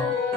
Wow.